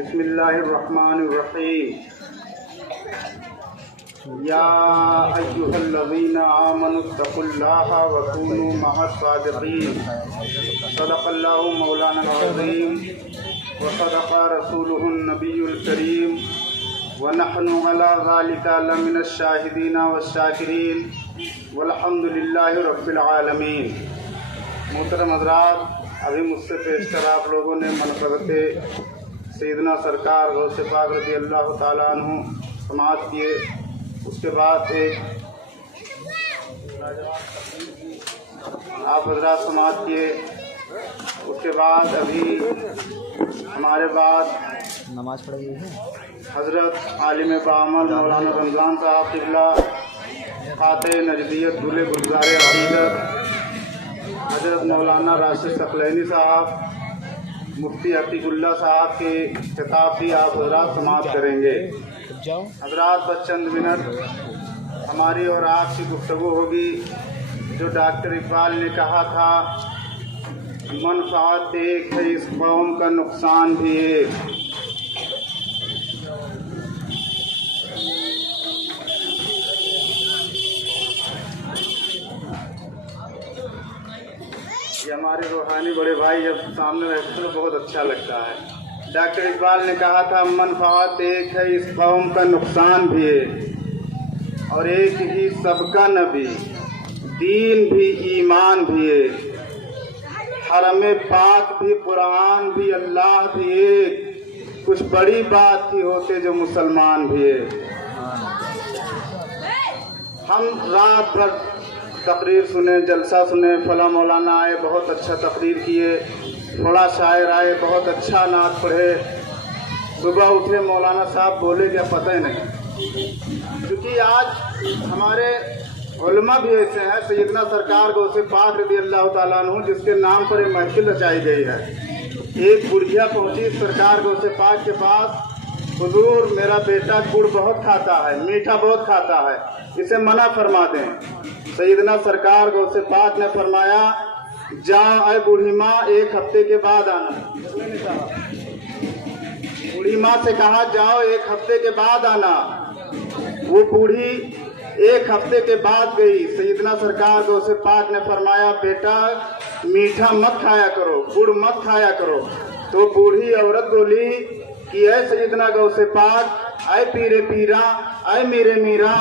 बिस्मिल्लाहिर्रहमानिर्रहीम। या अय्युहल्लज़ीना आमनुत्तक़ुल्लाहा व कूनू मअस-सादिक़ीन। सदक़ल्लाहु मौलाना अज़ीम व सदक़ रसूलुहुन नबियुल करीम व नहनु अला ज़ालिका लमिनश शाहिदीन वश-शाकिरीन वल्हम्दुलिल्लाहि रब्बिल आलमीन। मोहतरम हज़रात, अभी मुझसे पेशतर आप लोगों ने मनफ़रते सैयदना सरकार गौसे पाक रज़ी अल्लाह ताला अन्हु समाअत किए। उसके बाद एक आप हज़रात समाअत किए। उसके बाद अभी हमारे बाद नमाज पढ़ी है हज़रत आलिम बामल मौलाना रमज़ान साहब क़िबला फ़ाते नजदियत गुले गुलज़ारे अक़ीदत हज़रत मौलाना राशिद सकलैनी साहब मुफ्ती अतीकुल्लाह साहब के खिताब भी आप हज़रात समाअत करेंगे। हज़रात बस चंद मिनट हमारी और आपकी गुफ्तगू होगी। जो डॉक्टर इकबाल ने कहा था, मनफ़ात एक है इस कौम का नुकसान भी एक। ये हमारे रूहानी बड़े भाई जब सामने रहते तो बहुत अच्छा लगता है। डॉक्टर इकबाल ने कहा था, मनफ़ात एक है इस कौम का नुकसान भी है, और एक ही सबका नबी दीन भी ईमान भी है। हरम पाक भी कुरान भी अल्लाह भी एक, कुछ बड़ी बात ही होते जो मुसलमान भी है। हम रात भर तकरीर सुने, जलसा सुने, फला मौलाना आए बहुत अच्छा तकरीर किए, थोड़ा शायर आए बहुत अच्छा नात पढ़े। सुबह उठे मौलाना साहब बोले क्या पता ही नहीं। क्योंकि आज हमारे उलमा भी ऐसे हैं, सैयदना सरकार गौसे पाक रज़ी अल्लाह ताला अन्हु जिसके नाम पर एक महफिल रचाई गई है। एक बुढ़िया पहुंची सरकार गौसे पाक के पास, हुजूर मेरा बेटा गुड़ बहुत खाता है, मीठा बहुत खाता है, इसे मना फरमा दें। सैयदना सरकार गौसे पाक ने फरमाया, जाओ ऐ बूढ़ी माँ, एक हफ्ते के बाद आना। बूढ़ी माँ से कहा जाओ एक हफ्ते के बाद आना। वो बूढ़ी एक हफ्ते के बाद गई। सैयदना सरकार गौसे पाक ने फरमाया, बेटा मीठा मत खाया करो, गुड़ मत खाया करो। तो बूढ़ी औरत बोली कि ऐ सैयदना गौसे पाक, ऐ पीरे पीरा, ऐ मीरे मीरा,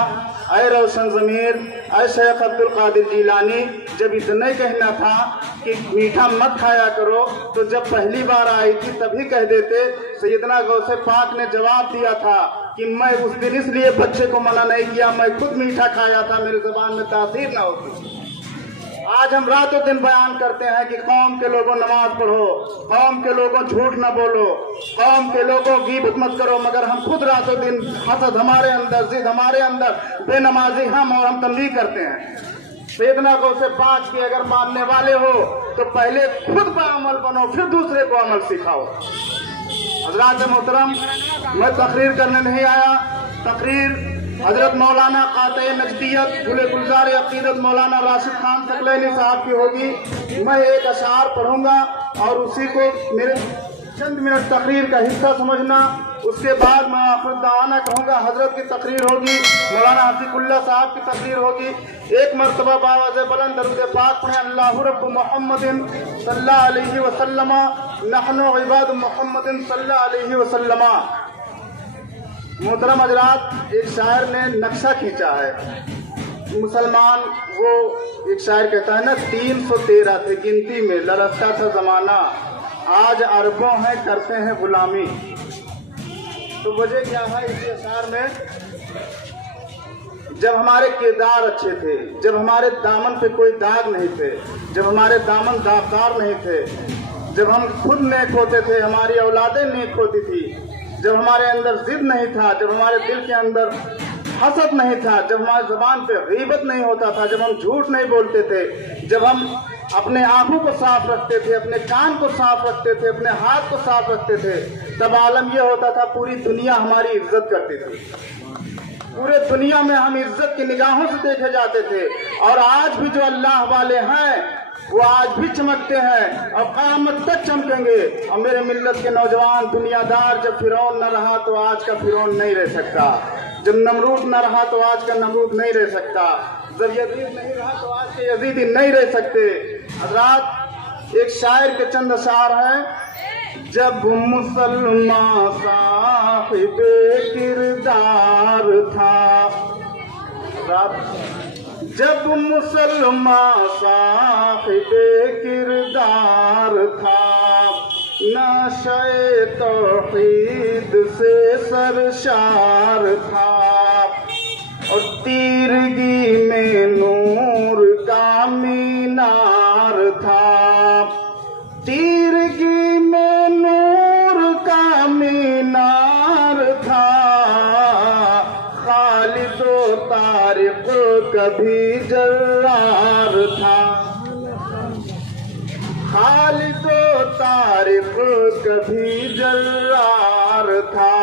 ऐ रोशन ज़मीर, ऐ शेख अब्दुल कादिर जीलानी, जब इतना ही कहना था कि मीठा मत खाया करो तो जब पहली बार आई थी तभी कह देते। सैयदना गौसे पाक ने जवाब दिया था कि मैं उस दिन इसलिए बच्चे को मना नहीं किया, मैं खुद मीठा खाया था, मेरी ज़बान में तासीर ना होती। आज हम रातों दिन बयान करते हैं कि कौम के लोगों नमाज पढ़ो, कौम के लोगों झूठ न बोलो, कौम के लोगों गीबत मत करो, मगर हम खुद रातों दिन हसद हमारे अंदर, जिद हमारे अंदर, बेनमाजी हम और हम तंबीह करते हैं। सैयदना गौसे पाक की अगर मानने वाले हो तो पहले खुद बाअमल बनो, फिर दूसरे को अमल सिखाओ। हज़रात मोहतरम, मैं तकरीर करने नहीं आया। तकरीर हजरत मौलाना क़ाते नजदियत गुले गुलज़ारे अक़ीदत मौलाना राशिद खान सकलैनी साहब की होगी। मैं एक अशार पढ़ूंगा और उसी को मेरे चंद मिनट तकरीर का हिस्सा समझना। उसके बाद मैं आखिर दावाना कहूँगा, हजरत की तकरीर होगी, मौलाना हसीकुल्लाह साहब की तकरीर होगी। एक मरतबा बावाज़े बुलंद दरूद पाक पढ़ें, अल्लाहु रब्बु मुहम्मदिन सल्लल्लाहु अलैहि वसल्लम, नहनु इबादु मुहम्मदिन सल्लल्लाहु अलैहि वसल्लम। मोहतरम हज़रात, एक शायर ने नक्शा खींचा है मुसलमान। वो एक शायर कहता है ना, 313 थे गिनती में, ललचता था ज़माना, आज अरबों हैं करते हैं गुलामी। तो वजह क्या है इस अशार में? जब हमारे किरदार अच्छे थे, जब हमारे दामन पे कोई दाग नहीं थे, जब हमारे दामन दागदार नहीं थे, जब हम खुद नेक होते थे, हमारी औलादें नेक होती थी, जब हमारे अंदर जिद नहीं था, जब हमारे दिल के अंदर हसद नहीं था, जब हमारी ज़बान पे गीबत नहीं होता था, जब हम झूठ नहीं बोलते थे, जब हम अपने आँखों को साफ रखते थे, अपने कान को साफ रखते थे, अपने हाथ को साफ रखते थे, तब आलम यह होता था पूरी दुनिया हमारी इज्जत करती थी। पूरे दुनिया में हम इज्जत की निगाहों से देखे जाते थे। और आज भी जो अल्लाह वाले हैं वो आज भी चमकते हैं और क़यामत तक चमकेंगे। और मेरे मिल्लत के नौजवान दुनियादार, जब फिरौन न रहा तो आज का फिरौन नहीं रह सकता, जब नमरूद न रहा तो आज का नमरूद नहीं रह सकता, जब यजीद नहीं रहा तो आज के यजीदी नहीं रह सकते। हज़रात, एक शायर के चंद अशार हैं। जब मुसलमान साहिबे किरदार था, जब मुसलमान साहिबे किरदार था, नशे तौहीद से सरशार था, और तीरगी में नूर का मीनार था, तीरगी में नूर का मीनार था, खालिद व तारिक कभी जर्रार था, खालिद व तारिक कभी जर्रार था।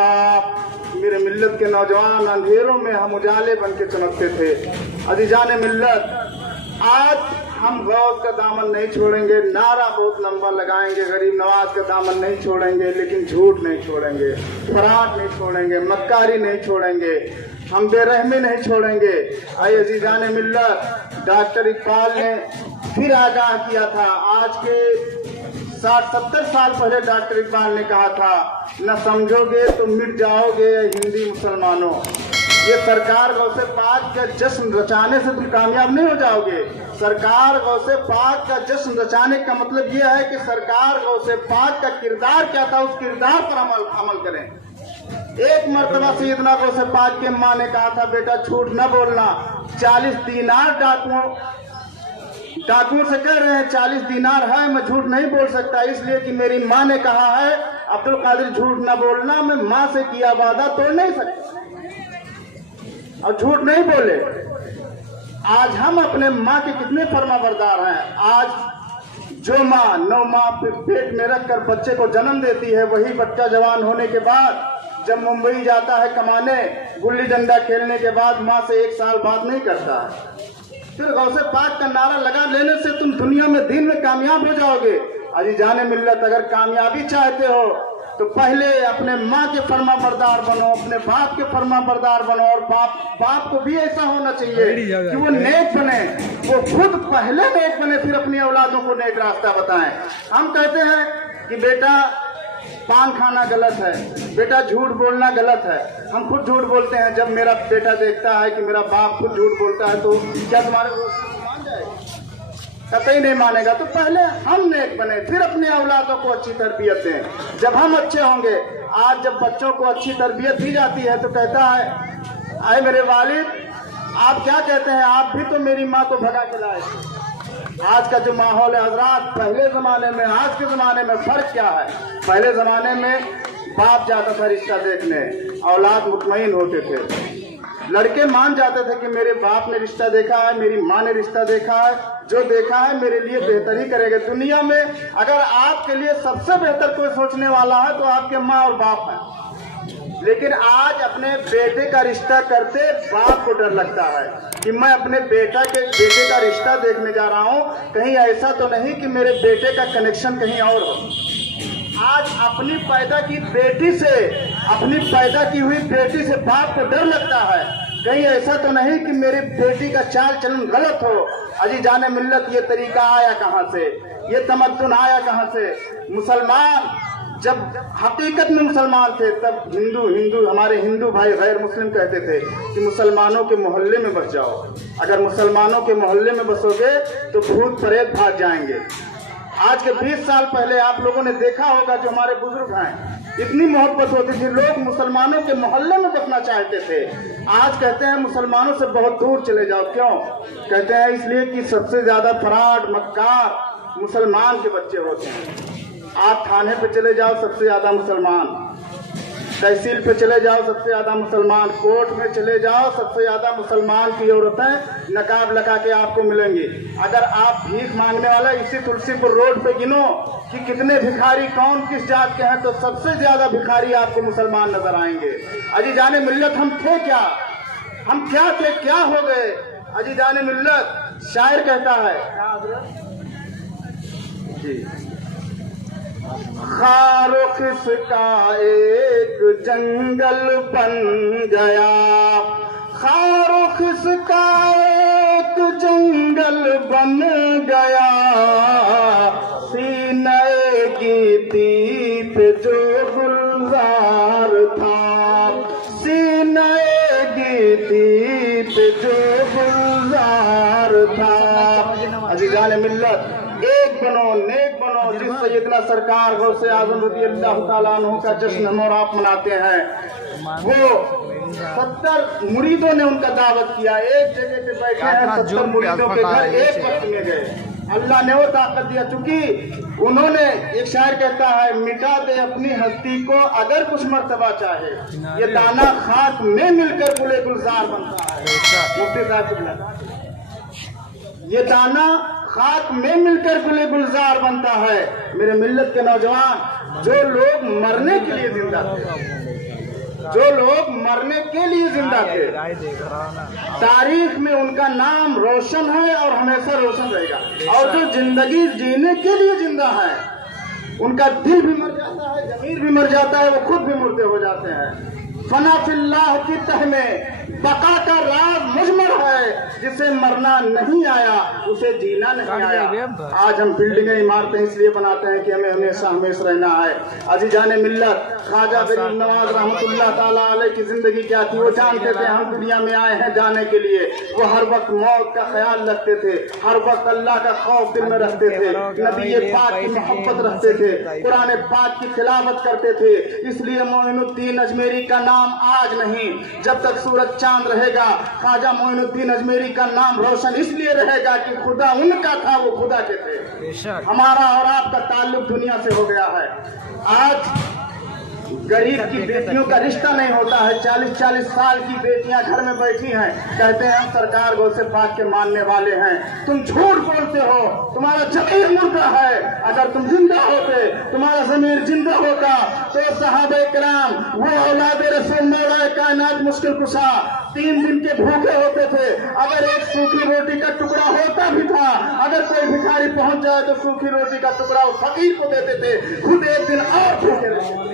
मेरे मिल्लत के नौजवान, अंधेरों में हम उजाले बन के चमकते थे। अजीजान मिल्लत, आज हम गौस का दामन नहीं छोड़ेंगे, नारा बहुत लंबा लगाएंगे, गरीब नवाज का दामन नहीं छोड़ेंगे, लेकिन झूठ नहीं छोड़ेंगे, फराड नहीं छोड़ेंगे, मक्कारी नहीं छोड़ेंगे, हम बेरहमी नहीं छोड़ेंगे। आइए अजीजान मिल्लत, डॉक्टर इकबाल ने फिर आगाह किया था। आज के 60-70 साल पहले डॉक्टर इकबाल ने कहा था, न समझोगे तो मिट जाओगे हिंदी मुसलमानों। ये सरकार गौसे पाक का जश्न रचाने से तुम कामयाब नहीं हो जाओगे। सरकार गौसे पाक का जश्न रचाने का मतलब ये है कि सरकार गौसे पाक का किरदार क्या था, उस किरदार पर अमल करें। एक मर्तबा सैयदना गौसे पाक के माँ ने कहा था, बेटा झूठ न बोलना। 40 दीनार डाकुओं से कह रहे हैं 40 दीनार है, मैं झूठ नहीं बोल सकता, इसलिए कि मेरी माँ ने कहा है अब्दुल कादिर झूठ न बोलना, मैं माँ से किया वादा तोड़ नहीं सकता, और झूठ नहीं बोले। आज हम अपने माँ के कितने फर्माबरदार हैं। आज जो माँ 9 माह पेट में रखकर बच्चे को जन्म देती है, वही बच्चा जवान होने के बाद जब मुंबई जाता है कमाने, गुल्ली डंडा खेलने के बाद माँ से 1 साल बात नहीं करता है। फिर गौसे पाक का नारा लगा लेने से तुम दुनिया में दीन में कामयाब हो जाओगे। अजीजान मिल्लत, अगर कामयाबी चाहते हो तो पहले अपने माँ के फर्माबरदार बनो, अपने बाप के फर्माबरदार बनो, और बाप को भी ऐसा होना चाहिए कि वो नेक बने, वो खुद पहले नेक बने, फिर अपनी औलादों को नेक रास्ता बताएं। हम कहते हैं कि बेटा पान खाना गलत है, बेटा झूठ बोलना गलत है। हम खुद झूठ बोलते हैं। जब मेरा बेटा देखता है कि मेरा बाप खुद झूठ बोलता है, तो क्या तुम्हारे मान जाएगा? कतई नहीं मानेगा। तो पहले हम नेक बने, फिर अपनी औलादों को अच्छी तरबियत दें। जब हम अच्छे होंगे, आज जब बच्चों को अच्छी तरबियत दी जाती है तो कहता है, आए मेरे वालिद, आप क्या कहते हैं, आप भी तो मेरी माँ को भगा के लाए थे। आज का जो माहौल है हजरात, पहले जमाने में आज के जमाने में फर्क क्या है। पहले जमाने में बाप जाता था रिश्ता देखने, औलाद मुतमईन होते थे, लड़के मान जाते थे कि मेरे बाप ने रिश्ता देखा है, मेरी माँ ने रिश्ता देखा है, जो देखा है मेरे लिए बेहतर ही करेगा। दुनिया में अगर आपके लिए सबसे बेहतर कोई सोचने वाला है तो आपके माँ और बाप है। लेकिन आज अपने बेटे का रिश्ता करते बाप को डर लगता है कि मैं अपने बेटे का रिश्ता देखने जा रहा हूँ, कहीं ऐसा तो नहीं कि मेरे बेटे का कनेक्शन कहीं और हो। आज अपनी पैदा की हुई बेटी से बाप को डर लगता है, कहीं ऐसा तो नहीं कि मेरी बेटी का चाल चलन गलत हो। अजीजाने मिल्लत, ये तरीका आया कहाँ से, ये तमद्दुन आया कहाँ से? मुसलमान जब हकीकत में मुसलमान थे, तब हिंदू हमारे हिंदू भाई गैर मुस्लिम कहते थे कि मुसलमानों के मोहल्ले में बस जाओ। अगर मुसलमानों के मोहल्ले में बसोगे तो भूत प्रेत भाग जाएंगे। आज के 20 साल पहले आप लोगों ने देखा होगा, जो हमारे बुजुर्ग हैं, इतनी मोहब्बत होती थी, लोग मुसलमानों के मोहल्ले में बसना चाहते थे। आज कहते हैं मुसलमानों से बहुत दूर चले जाओ। क्यों कहते हैं? इसलिए कि सबसे ज्यादा फराड मक्कार मुसलमान के बच्चे होते हैं। आप थाने पे चले जाओ, सबसे ज्यादा मुसलमान, तहसील पे चले जाओ, सबसे ज्यादा मुसलमान, कोर्ट में चले जाओ, सबसे ज्यादा मुसलमान की औरतें नकाब लगा के आपको मिलेंगी। अगर आप भीख मांगने वाला इसी तुलसीपुर रोड पे गिनो कि कितने भिखारी कौन किस जात के हैं, तो सबसे ज्यादा भिखारी आपको मुसलमान नजर आएंगे। अजीजाने मिल्लत, हम थे क्या? हम क्या थे, क्या हो गए? अजीजाने मिल्लत, शायर कहता है, जी। खारो खिसका एक जंगल बन गया, खारो खिसका एक जंगल बन गया, सीने की दीप जो गुलजार था, सीने की दीप जो गुलजार था। अज़ीज़ान मिल्लत, एक बनो, नेक बनो, जिस सैयदना सरकार गौसे आज़म रज़ी अल्लाह तआला अन्हु का जश्न हम और आप मनाते हैं। वो 70 मुरीदों ने उनका दावत किया, एक जगह पे बैठे हैं 70 मुरीदों के घर एक वक्त में गए। अल्लाह ने वो ताकत दिया, चूंकि उन्होंने, एक शायर कहता है, मिटा दे अपनी हस्ती को अगर कुछ मर्तबा चाहे, ये दाना खाक में मिलकर गुले गुलजार बनता है। मुफ्ती साहब, ये दाना खाक में मिलकर गुले गुलजार बनता है। मेरे मिल्लत के नौजवान, जो लोग मरने के लिए जिंदा थे, जो लोग मरने के लिए जिंदा थे, तारीख में उनका नाम रोशन है और हमेशा रोशन रहेगा। और जो जिंदगी जीने के लिए जिंदा है, उनका दिल भी मर जाता है, जमीर भी मर जाता है, वो खुद भी मुर्दे हो जाते हैं। फना फिल्लाह की तह में बका का राज मुजमर है, जिसे मरना नहीं आया उसे जीना नहीं आया। आज हम बिल्डिंगें, इमारतें इसलिए बनाते हैं कि हमें हमेशा हमेशा रहना है। अज़ीज़ान मिल्लत, ख्वाजा गरीब नवाज रहमतुल्लाह ताला अलैह की जिंदगी क्या थी, वो जानते थे हम दुनिया में आए हैं जाने के लिए। वो हर वक्त मौत का ख्याल रखते थे, हर वक्त अल्लाह का खौफ दिल में रखते थे, नबी पाक की मोहब्बत रखते थे, कुरान पाक की तिलावत करते थे। इसलिए मोइनुद्दीन अजमेरी का नाम आज नहीं, जब तक सूरज चांद रहेगा, ख्वाजा मोइनुद्दीन अजमेरी का नाम रोशन इसलिए रहेगा कि खुदा उनका था, वो खुदा के थे। हमारा और आपका ताल्लुक दुनिया से हो गया है। आज गरीब की बेटियों का रिश्ता नहीं होता है। 40-40 साल की बेटियां घर में बैठी हैं, कहते हैं हम सरकार गौसे पाक के मानने वाले हैं। तुम झूठ बोलते हो, तुम्हारा जमीर मुर्दा है। अगर तुम जिंदा होते, तुम्हारा जमीर जिंदा होता, तो सहाबे किराम, वो औलाद रसूल मौला कायनात मुश्किल कुशा 3 दिन के भूखे होते थे। अगर एक सूखी रोटी का टुकड़ा होता भी था, अगर कोई भिखारी पहुंच जाए तो सूखी रोटी का टुकड़ा उस फकीर को देते थे, खुद एक दिन और भूखे रहते।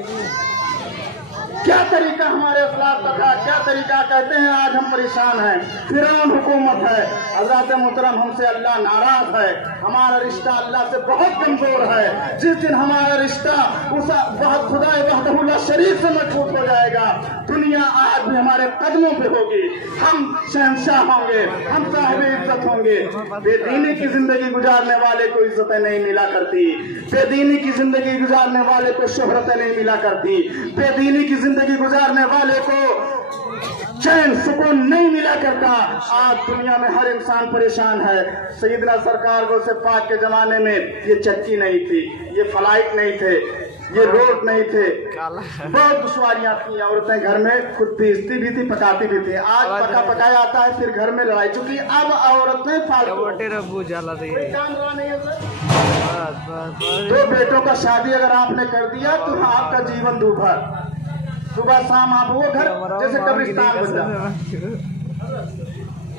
क्या तरीका हमारे अखलाक का था, क्या तरीका। कहते हैं आज हम परेशान हैं, फिरौन हुकूमत है। हज़रत मोहतरम, हमसे अल्लाह नाराज है, हमारा रिश्ता अल्लाह से बहुत कमजोर है। जिस दिन हमारा रिश्ता उस खुदा वहदहु ला शरीक से मजबूत हो जाएगा, दुनिया आज भी हमारे कदमों पे होगी। हम शहंशाह होंगे, हम साहिब इज्जत होंगे। बेदीनी की जिंदगी गुजारने वाले को इज्जतें नहीं मिला करती, बेदीनी की जिंदगी गुजारने वाले को शोहरतें नहीं मिला करती, बेदीनी की जिंदगी गुजारने वाले को चैन सुकून नहीं मिला करता। आज दुनिया में हर इंसान परेशान है। सैयदना सरकार गौसे पाक के जमाने में ये चक्की नहीं थी, ये फ्लाइट नहीं थे, ये रोड नहीं थे, बहुत दुश्वारियां थी। औरतें घर में खुद पीसती भी थी, पकाती भी थी। आज पका पकाया आता है, फिर घर में लड़ाई। चूंकि अब औरतें फालतू काम रहा नहीं है। 2 बेटों का शादी अगर आपने कर दिया तो आपका जीवन दूभर, सुबह शाम आप वो घर जैसे कब्रिस्तान बन जाए।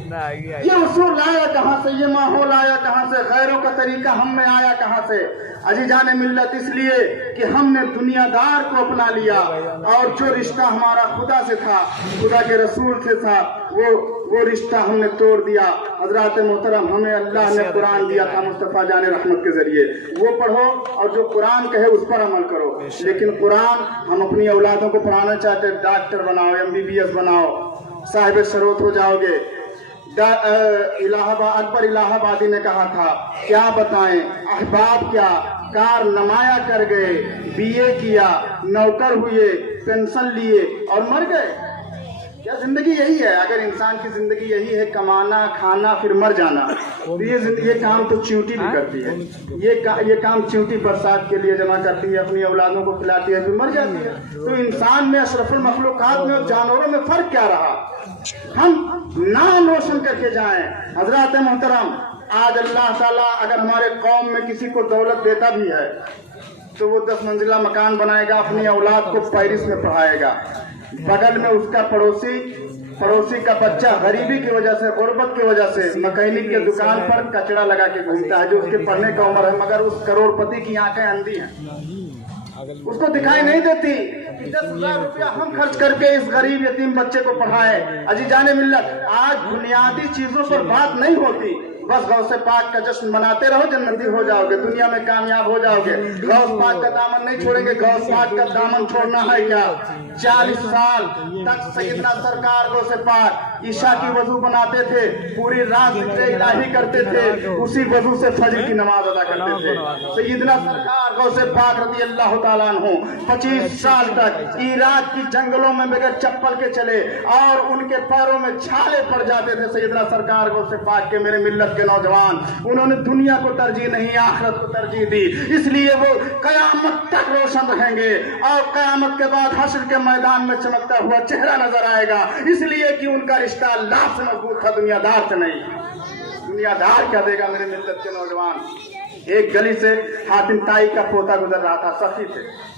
ये उसूल आया कहाँ से, ये माहौल आया कहाँ से, खैरों का तरीका हम में आया कहाँ से। अज़ीज़ान मिल्लत, इसलिए कि हमने दुनियादार को अपना लिया और जो रिश्ता हमारा खुदा से था, खुदा के रसूल से था, वो रिश्ता हमने तोड़ दिया। हज़रत मोहतरम, हमें अल्लाह ने कुरान दिया था मुस्तफ़ा जाने रहमत के जरिए, वो पढ़ो और जो कुरान कहे उस पर अमल करो। लेकिन कुरान हम अपनी औलादों को पढ़ाना चाहते, डॉक्टर बनाओ, MBBS बनाओ, साहिब शरोत हो जाओगे। अकबर इलाहाबादी ने कहा था, क्या बताएं अहबाब क्या कारनामाया कर गए, BA किया, नौकर हुए, पेंशन लिए और मर गए। क्या जिंदगी यही है? अगर इंसान की जिंदगी यही है, कमाना, खाना, फिर मर जाना, तो ये काम तो चींटी भी करती है। ये काम चींटी बरसात के लिए जमा करती है, अपनी औलादों को खिलाती है, फिर मर जाती है। तो इंसान में, अशरफुल मखलूकात में और जानवरों में फर्क क्या रहा? हम नाम रोशन करके जाएं। हजरत मोहतरम, आज अल्लाह ताला अगर हमारे कौम में किसी को दौलत देता भी है, तो वो 10 मंजिला मकान बनाएगा, अपनी औलाद को पेरिस में पढ़ाएगा। बगल में उसका पड़ोसी का बच्चा गरीबी की वजह से, गुर्बत की वजह से मैकेनिक के दुकान पर कचरा लगा के घूमता है, जो उसके पढ़ने का उम्र है, मगर उस करोड़पति की आंखें अंधी हैं, उसको दिखाई नहीं देती कि 10,000 रुपया हम खर्च करके इस गरीब यतीम बच्चे को पढ़ाए। अजीजाने मिल्लत, आज बुनियादी चीजों पर बात नहीं होती, बस गौसे पाक का जश्न मनाते रहो, जन्नती हो जाओगे, दुनिया में कामयाब हो जाओगे। गौस पाक का दामन नहीं छोड़ेंगे। गौस पाक का दामन छोड़ना है क्या? 40 साल तक सैयदना सरकार गौसे पाक ईशा की वजू बनाते थे, पूरी रात जिक्र इलाही करते थे, उसी वजू से फजर की नमाज अदा करते थे। सैयदना सरकार गौसे पाक रज़ी अल्लाह तआला अन्हु 25 साल तक इराक की जंगलों में बगैर चप्पल के चले और उनके पैरों में छाले पड़ जाते थे। सैयदना सरकार गौसे पाक के मेरे मिल्लत के नौजवान, उन्होंने दुनिया को तरजीह नहीं, आखिरत को तरजीह दी, इसलिए वो कयामत तक रोशन रहेंगे और कयामत के बाद हश्र के मैदान में चमकता हुआ चेहरा नजर आएगा, इसलिए कि उनका रिश्ता अल्लाह से मजबूत था, दुनियादार से नहीं। दुनियादार क्या देगा मेरे मिल्लत के नौजवान? एक गली से हातिम ताई का पोता गुजर रहा था, सखी थे।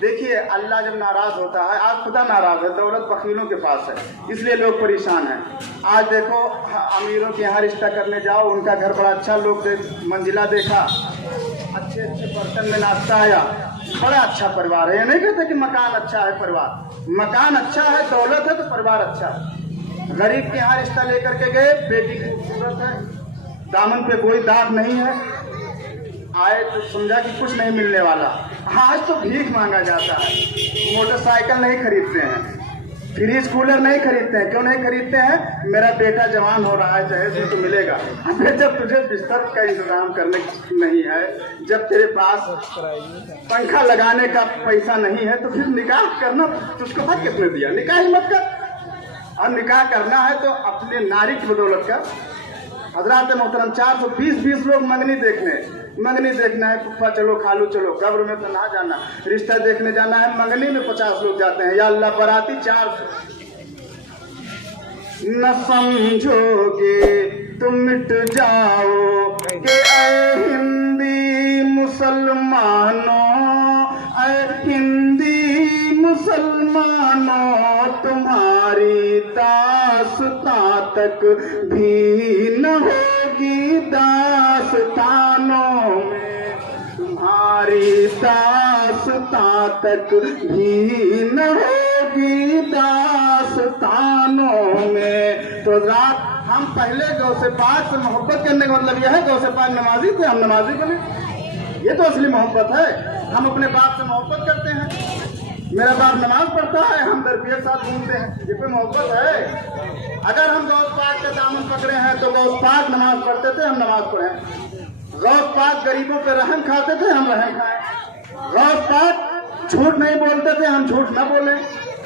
देखिए, अल्लाह जब नाराज होता है, आज खुदा नाराज है, दौलत बखीलों के पास है, इसलिए लोग परेशान हैं। आज देखो, अमीरों के यहाँ रिश्ता करने जाओ, उनका घर बड़ा अच्छा, लोग मंजिला देखा, अच्छे अच्छे बर्तन में नाश्ता आया, बड़ा अच्छा परिवार है। ये नहीं कहते कि मकान अच्छा है, परिवार मकान अच्छा है, दौलत है तो परिवार अच्छा है। गरीब के यहाँ रिश्ता लेकर के गए, बेटी खूबसूरत है, दामन पे कोई दाग नहीं है, आए तो समझा कि कुछ नहीं मिलने वाला। आज तो भीख मांगा जाता है, मोटरसाइकिल नहीं खरीदते हैं, फ्रिज कूलर नहीं खरीदते हैं। क्यों नहीं खरीदते हैं? मेरा बेटा जवान हो रहा है, चाहे तो मिलेगा। अबे जब तुझे बिस्तर का इंतजाम करने नहीं है, जब तेरे पास पंखा लगाने का पैसा नहीं है, तो फिर निकाह करना तुझको हक किसने दिया? निकाह ही मत कर। और निकाह करना है तो अपने नारी की बदौलत कर। हजरात मोहतरम, 420 लोग मंगनी देखना है, पुप्पा चलो, खालू चलो, कब्र में तो ना जाना, रिश्ता देखने जाना है, मंगनी में 50 लोग जाते हैं। या अल्लाह, बराती 400। न समझोगे तुम मिट जाओ कि ऐ हिंदी मुसलमानों, ऐ हिंदी मुसलमानों, तुम्हारी दास्तां तक भी न होगी दास्तानों में, तुम्हारी दास्तां तक भी न होगी दास्तानों में। तो रात हम पहले गौसे पाक से मोहब्बत करने का मतलब यह है, गौसे पाक नमाजी थे, हम नमाजी बने, ये तो असली मोहब्बत है। हम अपने बाप से मोहब्बत करते हैं, मेरा बाप नमाज पढ़ता है, हम दरपिया के साथ घूमते हैं, ये कोई मोहब्बत है? अगर हम गौस पाक का दामन पकड़े हैं तो गौस पाक नमाज पढ़ते थे, हम नमाज पढ़े। गौस पाक गरीबों पे रहम खाते थे, हम रहम खाएं। गौस पाक झूठ नहीं बोलते थे, हम झूठ न बोले।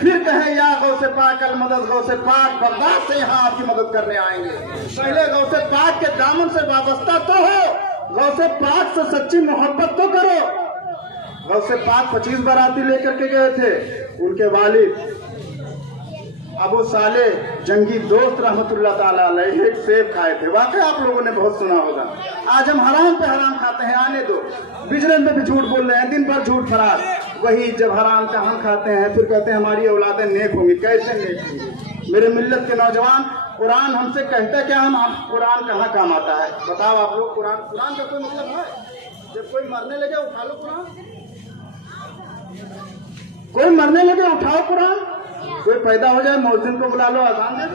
फिर कहें या गौसे पाक अल मदद, गौसे पाक बर्दाश्त से यहाँ आपकी मदद करने आएंगे। पहले गौसे पाक के दामन से वाबस्ता तो हो, गौसे पाक से सच्ची मोहब्बत तो करो। गौसे पाक 25 बाराती लेकर के गए थे, उनके वालिद अबू साले जंगी दोस्त रहमतुल्लाह ताला अलैह एक सेब खाए थे। वाकई आप लोगों ने बहुत सुना होगा। आज हम हराम पे हराम खाते हैं, आने दो, बिजनेस में भी झूठ बोल रहे हैं, दिन भर झूठ फरार। वही जब हराम का हम खाते हैं, फिर कहते हैं हमारी औलादें नेक होंगी। कैसे नेक होंगी? मेरे मिल्लत के नौजवान, कुरान हमसे कहता क्या? हम कुरान कहाँ काम आता है? बताओ आप लोग। कुरान का कोई मतलब है? जब कोई मरने लगे उठा लो कुरान, कोई मरने लगे उठाओ कुरान, कोई पैदा हो जाए मौजिन को बुला लो, आसान दे,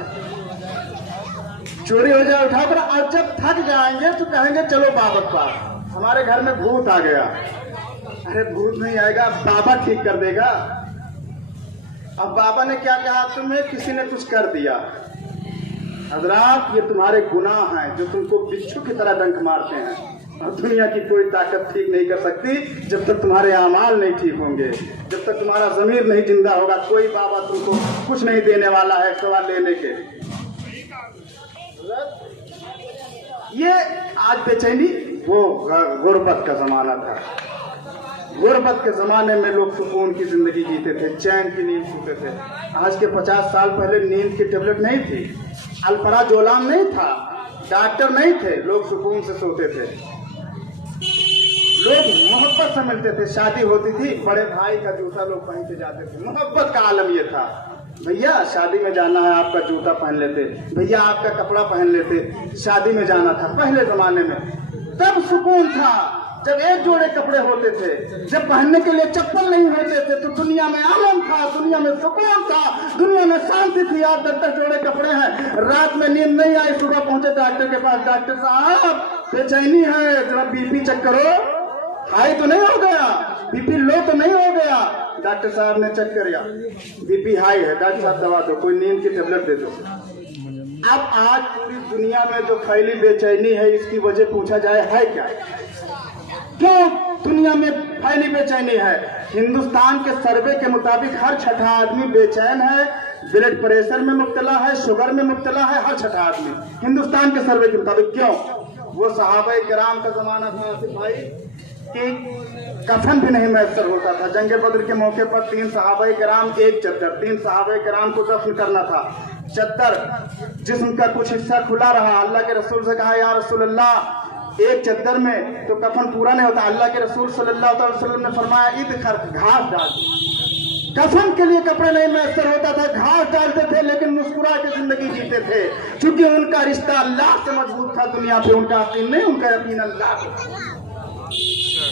चोरी हो जाए उठाओ कुरान। और जब थक जाएंगे तो कहेंगे चलो बाबा पास, हमारे घर में भूत आ गया। अरे भूत नहीं आएगा, बाबा ठीक कर देगा। अब बाबा ने क्या कहा? तुम्हें किसी ने कुछ कर दिया। हजरात, ये तुम्हारे गुनाह हैं जो तुमको बिच्छू की तरह डंक मारते हैं, और दुनिया की कोई ताकत ठीक नहीं कर सकती जब तक तुम्हारे आमाल नहीं ठीक होंगे, जब तक तुम्हारा ज़मीर नहीं जिंदा होगा। कोई बाबा तुमको कुछ नहीं देने वाला है सवाल लेने के। ये आज बेचैनी, वो गुर्बत का जमाना था। गुर्बत के जमाने में लोग सुकून की जिंदगी जीते थे, चैन की नींद सोते थे। आज के 50 साल पहले नींद की टेबलेट नहीं थी, अल्पराजोलाम नहीं था, डॉक्टर नहीं थे, लोग सुकून से सोते थे। लोग मोहब्बत से मिलते थे। शादी होती थी, बड़े भाई का जूता लोग पहन के जाते थे। मोहब्बत का आलम ये था, भैया शादी में जाना है आपका जूता पहन लेते, भैया आपका कपड़ा पहन लेते। शादी में जाना था पहले जमाने में, तब सुकून था जब एक जोड़े कपड़े होते थे, जब पहनने के लिए चप्पल नहीं होते थे, तो दुनिया में आनंद था, दुनिया में सुकून था, दुनिया में शांति थी। आज 10 जोड़े कपड़े हैं, रात में नींद नहीं आई, सुबह पहुंचे डॉक्टर के पास, डॉक्टर साहब बेचैनी है, जरा बीपी चेक करो, हाई तो नहीं हो गया, बीपी लो तो नहीं हो गया। डॉक्टर साहब ने चेक किया, बीपी हाई है, डॉक्टर साहब दवा दो, कोई नींद की टेबलेट दे दो। अब आज पूरी दुनिया में जो फैली बेचैनी है, इसकी वजह पूछा जाए है क्या? क्यों दुनिया में फैली बेचैनी है? हिंदुस्तान के सर्वे के मुताबिक हर छठा आदमी बेचैन है, ब्लड प्रेशर में मुब्तला है, शुगर में मुब्तला है, हर छठा आदमी हिंदुस्तान के सर्वे के मुताबिक। क्यों? वो सहाबा किराम का जमाना था आसिफ भाई कि कफन भी नहीं मैसर होता था। जंग बद्र के मौके पर 3 सहाबा किराम एक चद्दर, 3 सहाबा किराम को दफन करना था। चद्दर जिस्म का कुछ हिस्सा खुला रहा, अल्लाह के रसूल से कहा या रसूल अल्लाह, एक चद्दर में तो कफन पूरा नहीं होता। अल्लाह के रसूल सल्लल्लाहु अलैहि वसल्लम ने फरमाया इदखर, घास डाल। कफन के लिए कपड़े नहीं मैसर होता था, घास डालते थे, लेकिन मुस्कुरा के जिंदगी जीते थे, क्योंकि उनका रिश्ता अल्लाह से मजबूत था। दुनिया पे उनका यकीन नहीं, उनका यकीन अल्लाह पे।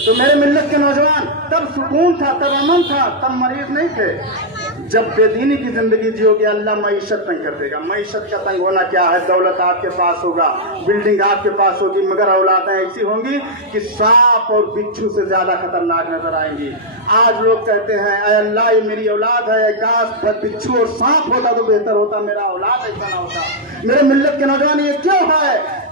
तो मेरे मिल्लत के नौजवान, तब सुकून था, तब अमन था, तब मरीज नहीं थे। जब बेदीनी की जिंदगी जियोगे, अल्लाह मईशत तंग कर देगा। मईशत का तंग होना क्या है? दौलत आपके पास होगा, बिल्डिंग आपके पास होगी, मगर औलादें ऐसी होंगी कि सांप और बिच्छू से ज्यादा खतरनाक नजर आएंगी। आज लोग कहते हैं अय अल्लाह ये मेरी औलाद है, काश बिच्छू और सांप होता तो बेहतर होता, मेरा औलाद ऐसा ना होता। मेरे मिल्लत के नौजवान, ये क्यों है?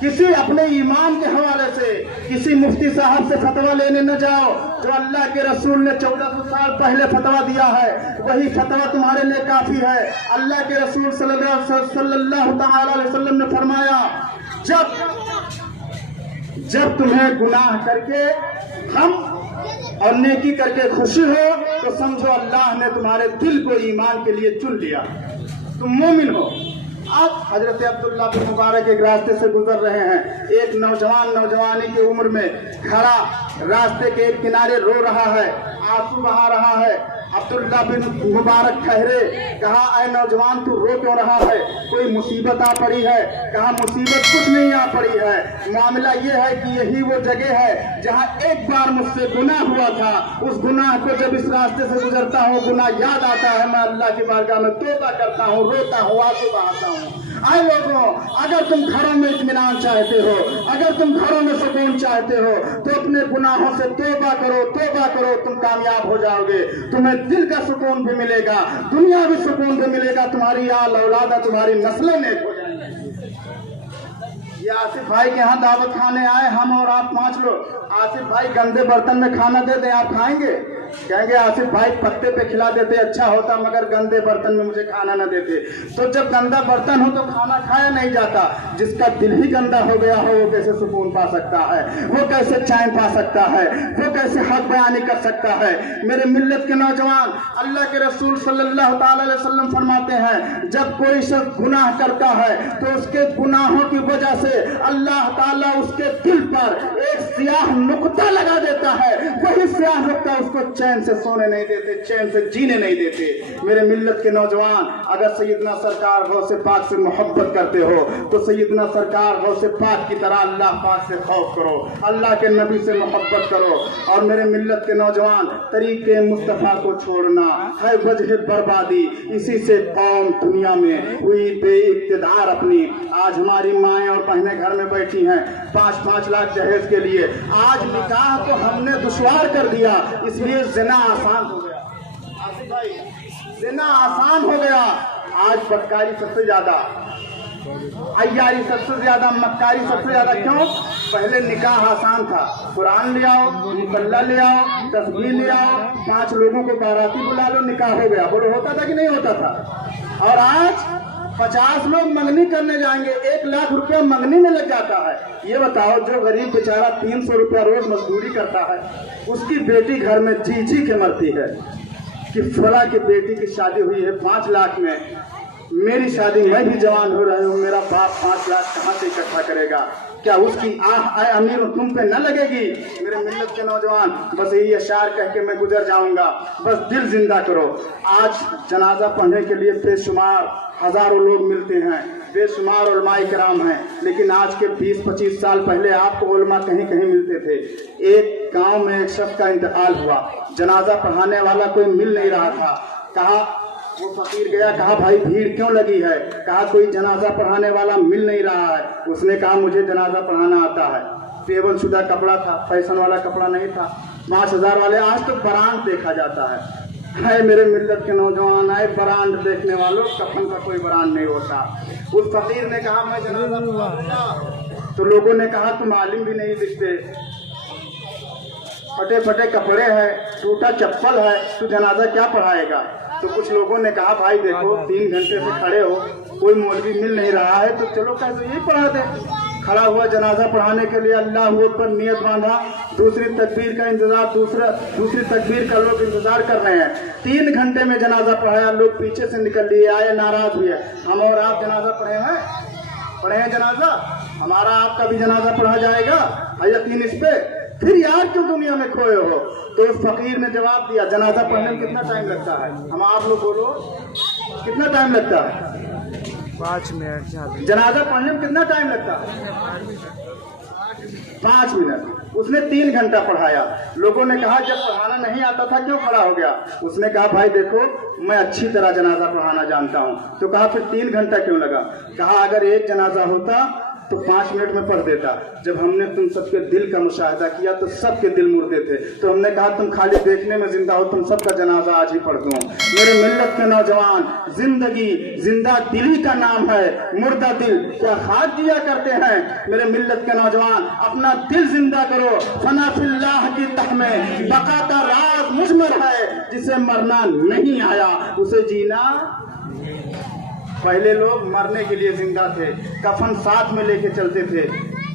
किसी अपने ईमान के हवाले से किसी मुफ्ती साहब से फतवा लेने न जाओ। जो अल्लाह के रसूल ने 1400 साल पहले फतवा दिया है, वही फतवा तुम्हारे लिए काफी है। अल्लाह के रसूल सल्लल्लाहु अलैहि वसल्लम ने फरमाया, जब तुम्हें गुनाह करके हम और नेकी करके खुशी हो, तो समझो अल्लाह ने तुम्हारे दिल को ईमान के लिए चुन लिया, तुम मोमिन हो। आज हजरत अब्दुल्ला बिन मुबारक एक रास्ते से गुजर रहे हैं। एक नौजवान नौजवानी की उम्र में खड़ा रास्ते के एक किनारे रो रहा है, आंसू बहा रहा है। अब्दुल्ला बिन मुबारक ठहरे, कहा ऐ नौजवान तू रो क्यों रहा है? कोई मुसीबत आ पड़ी है? कहा मुसीबत कुछ नहीं आ पड़ी है, मामला ये है कि यही वो जगह है जहाँ एक बार मुझसे गुनाह हुआ था। उस गुनाह को जब इस रास्ते से गुजरता हूँ, गुनाह याद आता है, मैं अल्लाह की बारगाह में तौबा करता हूँ, रोता हूँ, आंसू बहाता हूँ। आए लोगों, अगर तुम घरों में इत्मीनान चाहते हो, अगर तुम घरों में सुकून चाहते हो, तो अपने गुनाहों से तौबा करो, तौबा करो, तुम कामयाब हो जाओगे। तुम्हें दिल का सुकून भी मिलेगा, दुनिया भी सुकून भी मिलेगा, तुम्हारी आल औलादा, तुम्हारी नस्लें नेक हो जाएंगी। ये आसिफ भाई के यहाँ दावत खाने आए हम और आप 5 लोग। आसिफ भाई गंदे बर्तन में खाना दे दें, आप खाएंगे? कहेंगे आसिफ भाई पत्ते पे खिला देते अच्छा होता, मगर गंदे बर्तन में मुझे खाना न देते। तो जब गंदा बर्तन हो तो खाना खाया नहीं जाता। जिसका दिल ही गंदा हो गया हो, वो कैसे सुकून पा सकता है? वो कैसे चैन पा सकता है? वो कैसे हक बयानी कर सकता है? मेरे मिल्लत के नौजवान, अल्लाह के रसूल सल्लल्लाहु अलैहि वसल्लम फरमाते हैं, जब कोई शख्स गुनाह करता है तो उसके गुनाहों की वजह से अल्लाह ताला उसके दिल पर एक स्याह नुक्ता लगा देता है। वही स्याह नुक्ता उसको चैन से सोने नहीं देते, चैन से जीने नहीं देते। मेरे मिल्लत के नौजवान, अगर सैयदना सरकार गौसे पाक से मोहब्बत करते हो, तो सैयदना सरकार गौसे पाक की तरह अल्लाह पाक से खौफ करो, अल्लाह के नबी से मोहब्बत करो। और मेरे मिल्लत के नौजवान, तरीके मुस्तफा को छोड़ना है वजह बर्बादी। इसी से कौम दुनिया में हुई बेइक्तिदार अपनी। आज हमारी माएँ और बहनें घर में बैठी हैं 5-5 लाख दहेज के लिए। आज निकाह को हमने दुश्वार कर दिया, इसलिए ज़िना आसान हो गया। आसिफ भाई, ज़िना आसान हो गया। आज बदकारी सबसे ज्यादा, अय्यारी सबसे ज्यादा, मक्कारी सबसे ज्यादा। क्यों? पहले निकाह आसान था, कुरान ले आओ, मुसल्ला ले आओ, तस्बीह ले आओ, 5 लोगों को बाराती बुला लो, निकाह हो गया। बोलो होता था कि नहीं होता था? और आज 50 लोग मंगनी करने जाएंगे, 1 लाख रुपया मंगनी में लग जाता है। ये बताओ, जो गरीब बेचारा 300 रुपया रोज मजदूरी करता है, उसकी बेटी घर में जी जी के मरती है कि फला की बेटी की शादी हुई है 5 लाख में, मेरी शादी मैं भी जवान हो रहा हूँ, मेरा बाप 5 लाख कहाँ से इकट्ठा करेगा? क्या उसकी आह आए अमीर तुम पे न लगेगी? मेरे मिल्लत के नौजवान, बस यही अशार कह के मैं गुजर जाऊंगा, बस दिल जिंदा करो। आज जनाजा पढ़ने के लिए बेशुमार हजारों लोग मिलते हैं, बेशुमार उलमाए किराम हैं, लेकिन आज के 20-25 साल पहले आपको उलमा कहीं कहीं मिलते थे। एक गांव में एक शख्स का इंतकाल हुआ, जनाजा पढ़ाने वाला कोई मिल नहीं रहा था। कहा वो फकीर गया, कहा भाई भीड़ क्यों लगी है? कहा कोई जनाजा पढ़ाने वाला मिल नहीं रहा है। उसने कहा मुझे जनाजा पढ़ाना आता है। टेबल शुदा कपड़ा था, फैशन वाला कपड़ा नहीं था। 5000 वाले, आज तो ब्रांड देखा जाता है मेरे मिल्लत के नौजवान आए, ब्रांड देखने वालों, कफन का कोई ब्रांड नहीं होता। उस फकीर ने कहा मैं जनाजा पढ़ाऊंगा, तो लोगों ने कहा तुम आलिम भी नहीं दिखते, फटे फटे कपड़े हैं, टूटा चप्पल है, तू जनाजा क्या पढ़ाएगा? तो कुछ लोगों ने कहा भाई देखो 3 घंटे से खड़े हो, कोई मौलवी मिल नहीं रहा है, तो चलो कह तो यही पढ़ा दे। खड़ा हुआ जनाजा पढ़ाने के लिए, अल्लाह पर नियत बांधा, दूसरी तकबीर का इंतजार, दूसरी तकबीर का लोग इंतजार कर रहे हैं। 3 घंटे में जनाजा पढ़ाया, लोग पीछे से निकल लिए, आए नाराज हुए, हम और आप जनाजा पढ़े हैं जनाजा, हमारा आपका भी जनाजा पढ़ा जाएगा, है यकीन इस पे? फिर यार क्यों दुनिया में खोए हो? तो उस फकीर ने जवाब दिया, जनाजा पढ़ने में कितना टाइम लगता है? हम आप लोग बोलो कितना टाइम लगता है? 5 मिनट। जनाजा पढ़ने में कितना टाइम लगता है? 5 मिनट। उसने 3 घंटा पढ़ाया। लोगों ने कहा जब पढ़ाना नहीं आता था क्यों खड़ा हो गया? उसने कहा भाई देखो मैं अच्छी तरह जनाजा पढ़ाना जानता हूँ। तो कहा फिर 3 घंटा क्यों लगा? कहा अगर एक जनाजा होता तो 5 मिनट में पढ़ देता। जब हमने तुम सबके दिल का मुशाहिदा किया तो सबके दिल मुर्दे थे, तो हमने कहा तुम खाली देखने में जिंदा हो, तुम सबका जनाजा आज ही पढ़ दूं। मेरे मिल्लत के नौजवान, जिंदगी जिंदा दिली का नाम है, मुर्दा दिल क्या खाक दिया करते हैं? मेरे मिल्लत के नौजवान, अपना दिल जिंदा करो। फना फिल्लाह की तह में बका का राज मुजमर है, जिसे मरना नहीं आया उसे जीना। पहले लोग मरने के लिए जिंदा थे, कफन साथ में लेके चलते थे,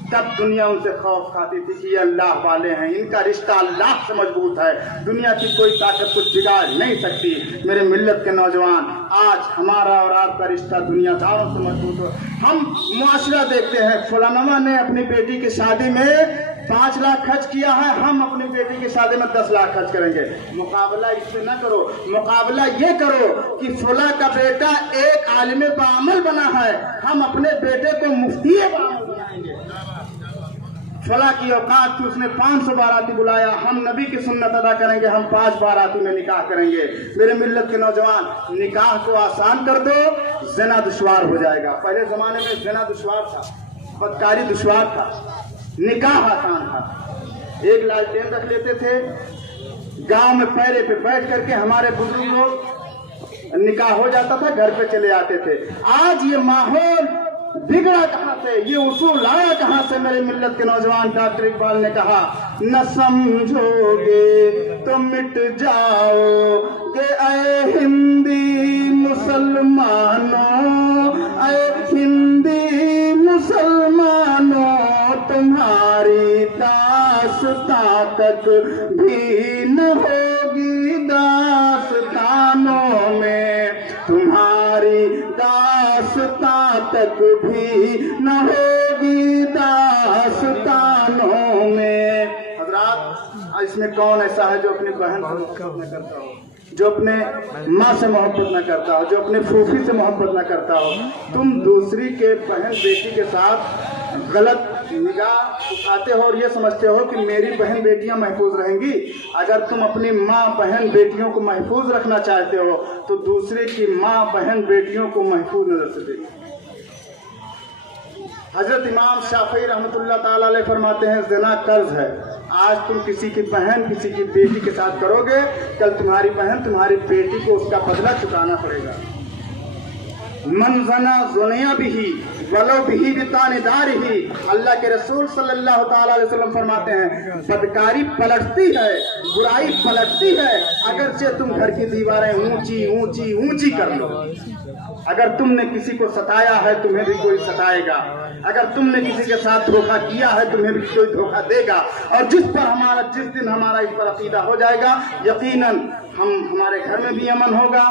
तब दुनिया उनसे खौफ खाती थी कि ये अल्लाह वाले हैं, इनका रिश्ता अल्लाह से मजबूत है, दुनिया की कोई ताकत कुछ बिगाड़ नहीं सकती। मेरे मिल्लत के नौजवान, आज हमारा और आपका रिश्ता दुनियादारों से मजबूत हो। हम मुआशरा देखते हैं, फलाना ने अपनी बेटी की शादी में 5 लाख खर्च किया है, हम अपनी बेटी की शादी में 10 लाख खर्च करेंगे। मुकाबला इससे न करो, मुकाबला ये करो कि फला का बेटा एक आलिम बाअमल बना है, हम अपने बेटे को मुफ्ती बाअमल बनाएंगे। फला की औकात थी, उसने 500 बाराती बुलाया, हम नबी की सुन्नत अदा करेंगे, हम 5 बाराती में निकाह करेंगे। मेरे मिल्लत के नौजवान, निकाह को आसान कर दो, ज़िना दुश्वार हो जाएगा। पहले जमाने में ज़िना दुश्वार था, बदकारी दुश्वार था, निकाह आसान था। एक लालटेन रख लेते थे, गांव में पैरे पे बैठ करके हमारे बुजुर्ग लोग निकाह हो जाता था, घर पे चले आते थे। आज ये माहौल बिगड़ा कहाँ से, ये उसूल आया कहाँ से? मेरे मिल्लत के नौजवान, डॉक्टर इकबाल ने कहा न समझोगे तो मिट जाओगे ऐ हिंदी मुसलमानों, ऐ हिंदी मुसलमानों, तुम्हारी दास्तां तक भी न होगी दास्तानों में, तुम्हारी दास्तां तक भी न होगी दास्तानों में। हजरात, इसमें कौन ऐसा है जो अपनी बहन से मोहब्बत न करता हो, जो अपने माँ से मोहब्बत न करता हो, जो अपने फूफी से मोहब्बत न करता हो? तुम दूसरी के बहन बेटी के साथ गलत निगाह उठाते हो और ये समझते हो कि मेरी बहन बेटियां महफूज रहेंगी। अगर तुम अपनी माँ बहन बेटियों को महफूज रखना चाहते हो तो दूसरे की माँ बहन बेटियों को महफूज नजर से देखो। हजरत इमाम शाफी रहमतुल्लाह ताला अलैह फरमाते हैं, ज़िना कर्ज है। आज तुम किसी की बहन किसी की बेटी के साथ करोगे, कल तुम्हारी बहन तुम्हारी बेटी को उसका बदला चुकाना पड़ेगा। मन ज़ना ज़ुनिया बिही वलो बिही बितानेदारिही, अल्लाह के रसूल सल्लल्लाहु ताला अलैहि वसल्लम फरमाते हैं, बदकारी पलटती है, बुराई पलटती है, अगरचे तुम घर की दीवारें ऊंची ऊंची ऊंची कर लो। अगर तुमने किसी को सताया है तुम्हें भी कोई सताएगा, अगर तुमने किसी के साथ धोखा किया है तुम्हें भी कोई धोखा देगा। और जिस दिन हमारा इस पर अकीदा हो जाएगा, यकीनन हमारे घर में भी अमन होगा,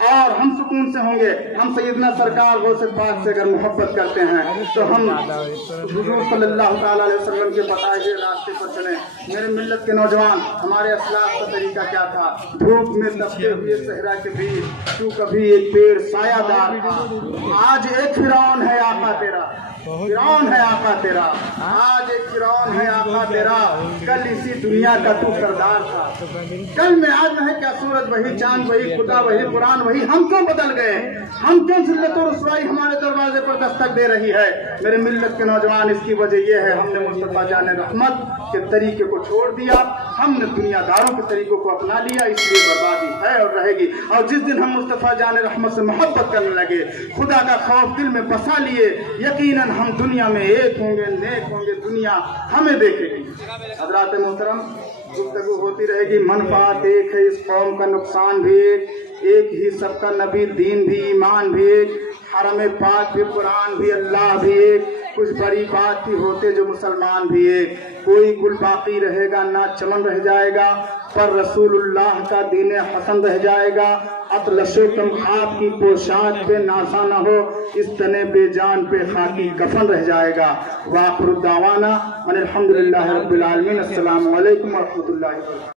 और हम सुकून से होंगे। हम सैयदना सरकार गौसे पाक से अगर मोहब्बत करते हैं तो हम हुजूर सल्लल्लाहु ताला अलैहि वसल्लम के बताए हुए रास्ते पर चले। मेरे मिल्लत के नौजवान, हमारे असलाफ का तरीका क्या था? धूप में तपते हुए सहरा के बीच तू कभी एक पेड़ सायादार था। आज एक फिरौन है आका तेरा, फिरौन है आका तेरा, आज एक फिरौन है आका तेरा, कल इसी दुनिया का तू सरदार था। कल में आज है क्या सूरज वही, चांद वही, खुदा वही, कुरान वही, हम क्यों बदल गए? हम क्यों जिल्लत और रुसवाई हमारे दरवाजे पर दस्तक दे रही है? मेरे मिल्लत के नौजवान, इसकी वजह यह है हमने मुस्तफा जाने रहमत के तरीके को छोड़ दिया, हमने दुनियादारों के तरीकों को अपना लिया, इसलिए बर्बादी है और रहेगी। और जिस दिन हम मुस्तफा जाने रहमत से मोहब्बत करने लगे, खुदा का खौफ दिल में बसा लिए, यकीनन हम दुनिया में एक होंगे, नेक होंगे, दुनिया हमें देखेगी। हज़रात मोहतरम, गुफ्तगू होती रहेगी। मनफात एक है इस कौम का, नुकसान भी एक ही सबका, नबी दीन भी, ईमान भी एक, हरम पाक भी, कुरान भी, अल्लाह भी एक, कुछ बड़ी बात ही होते जो मुसलमान भी एक। कोई गुल बाकी रहेगा ना चमन रह जाएगा, पर रसूलुल्लाह का दीन हसन रह जाएगा। अतलशे कम खाब की पोशाक पे नासा न हो, इस तने बेजान पे खाकी कफन रह जाएगा। वाखिर दावाना अनिल हम्दुलिल्लाहि रब्बिल आलमीन। अस्सलामु अलैकुम व रहमतुल्लाहि व बरकातुहू।